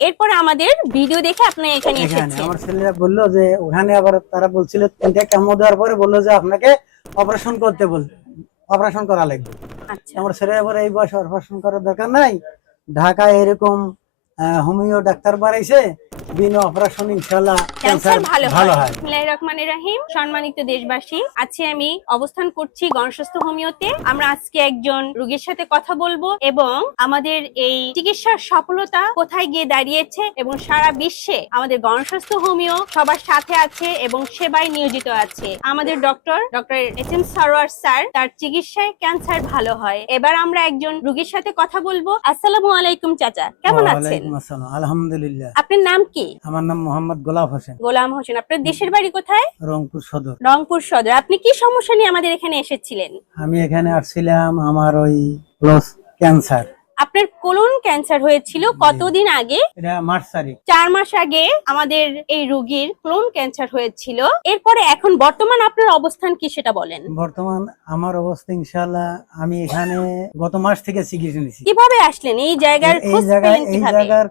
এরপরে আমাদের ভিডিও দেখে আপনি এখানে এখানে এসেছেন। আমার ছেলেরা বললো যে ওখানে আবার তারা বলছিল 3টা কেমো দেওয়ার পরে বললো যে আপনাকে অপারেশন করতে অপারেশন করা লাগবে। আচ্ছা, আমার ছেলে আবার এই বয়সে অপারেশন করার দরকার নাই, ঢাকায় এরকম হোমিও ডাক্তার বাড়াইছে, বিনা অপারেশন ইনশাআল্লাহ ক্যান্সার ক্যান্সার ভালো ভালো হয়। হয়। বিসমিল্লাহির রহমানির রহিম। সম্মানিত দেশবাসী, আজকে আমি অবস্থান করছি গণস্বাস্থ্য হোমিওতে। আমরা আজকে একজন রোগীর সাথে কথা বলবো এবং আমাদের এই চিকিৎসার সফলতা কোথায় গিয়ে দাঁড়িয়েছে এবং সারা বিশ্বে আমাদের গণস্বাস্থ্য হোমিও সবার সাথে আছে এবং সেবায় নিয়োজিত আছে। আমাদের doctor S M Sarwar sir, তার চিকিৎসায় ক্যান্সার ভালো হয়। এবার আমরা একজন রোগীর সাথে কথা বলবো। আসসালামু আলাইকুম চাচা, কেমন আছেন? ওয়ালাইকুম আসসালাম, আলহামদুলিল্লাহ। আপনার নাম কি? আমার নাম মোহাম্মদ গোলাপ হোসেন, গোলাম হোসেন। আপনার দেশের বাড়ি কোথায়? রংপুর সদর। রংপুর সদর। আপনি কি সমস্যা নিয়ে আমাদের এখানে এসেছিলেন? আমি এখানে আসছিলাম আমার ওই ক্যান্সার, আপনার কোলন ক্যান্সার হয়েছিল কতদিন আগে? এটা মার্চ তারিখ। 4 মাস আগে আমাদের এই রোগীর কোলন ক্যান্সার হয়েছিল। এরপরে এখন বর্তমান আপনার অবস্থান কি সেটা বলেন। বর্তমান আমার অবস্থা ইনশাআল্লাহ, আমি এখানে গত মাস থেকে চিকিৎসা নিছি। কিভাবে আসলেন এই জায়গার খোঁজ পেলেন এই কিভাবে? জায়গার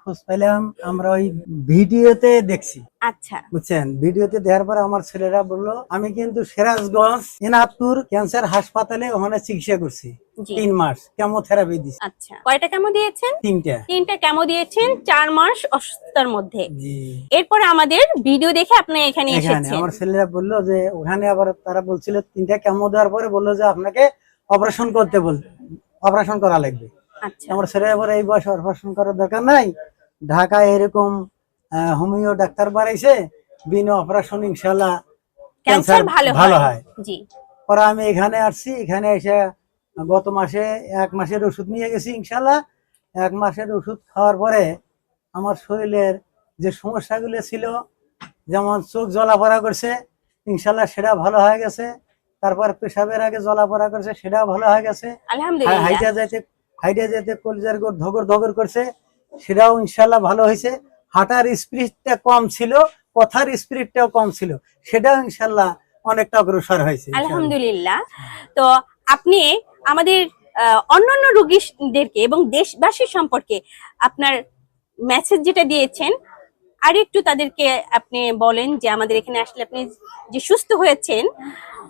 খোঁজ পেলাম আমরা ওই ভিডিওতে দেখছি, আচ্ছা, বুঝছেন। ভিডিওতে দেখার পরে আমার ছেলেরা বললো, আমি কিন্তু সিরাজগঞ্জ এনাদপুর ক্যান্সার হাসপাতালে ওখানে চিকিৎসা করছি, জি। 3 মাস কেমোথেরাপি দিছি। আচ্ছা, কয়টা কেমো দিয়েছেন? 3টা। 3টা কেমো দিয়েছেন 4 মাস অসুস্থতার মধ্যে। জি। এরপরে আমাদের ভিডিও দেখে আপনি এখানে এখানে এসেছেন। আমার ছেলেরা বললো যে ওখানে আবার তারা বলছিল 3টা কেমো দেওয়ার পরে বললো যে আপনাকে অপারেশন অপারেশন করা লাগবে। আচ্ছা, আমার ছেলে আবার এই বয়সে অপারেশন করার দরকার নাই, ঢাকায় এরকম হোমিও ডাক্তার বাড়াইছে, বিনা অপারেশন ইনশাআল্লাহ ক্যান্সার ক্যান্সার ভালো ভালো হয়। হয়। জি। পরে আমি এখানে আসছি, এখানে এসে গত মাসে 1 মাসের ওষুধ নিয়ে গেছি ইনশাআল্লাহ। 1 মাসের ওষুধ খাওয়ার পরে আমার শরীরের যে সমস্যাগুলো ছিল, যেমন চোখ জ্বলাপড়া করছে, ইনশাআল্লাহ সেটা ভালো হয়ে গেছে। তারপর পেশাবের আগে জ্বলাপড়া করছে, সেটাও ভালো হয়ে গেছে। আলহামদুলিল্লাহ। হাইটা যাইতে কলিজার গোড় ধগর ধগর করছে, সেটাও ইনশাআল্লাহ ভালো হয়েছে। হাঁটার স্পিডটা কম ছিল, কথার স্পিডটাও কম ছিল, সেটাও ইনশাআল্লাহ অনেকটা অগ্রসর হয়েছে ইনশাআল্লাহ। আলহামদুলিল্লাহ। তো আপনি আমাদের অন্যান্য রোগীদেরকে এবং দেশবাসী সম্পর্কে আপনার মেসেজ যেটা দিয়েছেন, আর একটু তাদেরকে আপনি বলেন যে আমাদের এখানে আসলে আপনি যে সুস্থ হয়েছেন,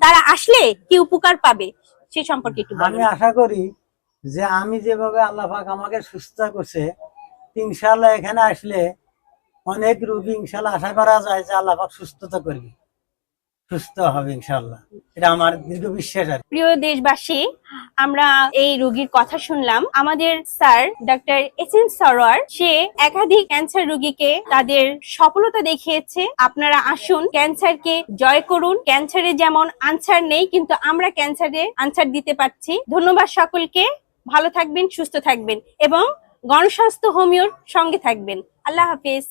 তারা আসলে কি উপকার পাবে সে সম্পর্কে একটু আমি বলেন। আশা করি যে আমি যেভাবে আল্লাহ পাক আমাকে সুস্থ করছে, ইনশাআল্লাহ এখানে আসলে অনেক রোগী ইনশাআল্লাহ আশা করা যায় যে আল্লাহ পাক সুস্থতা করবে, সুস্থ হবে ইনশাআল্লাহ। এটা আমার দীর্ঘ বিশ্বাস আর কি। প্রিয় দেশবাসী, আমরা এই রোগীর কথা শুনলাম। আমাদের sir doctor S M Sarwar, সে একাধিক ক্যান্সার রোগীকে তাদের সফলতা দেখিয়েছে। আপনারা আসুন, ক্যান্সারকে জয় করুন। ক্যান্সারে যেমন আনসার নেই, কিন্তু আমরা ক্যান্সারে আনসার দিতে পারছি। ধন্যবাদ সকলকে। ভালো থাকবেন, সুস্থ থাকবেন এবং গণস্বাস্থ্য হোমিওর সঙ্গে থাকবেন। আল্লাহ হাফেজ।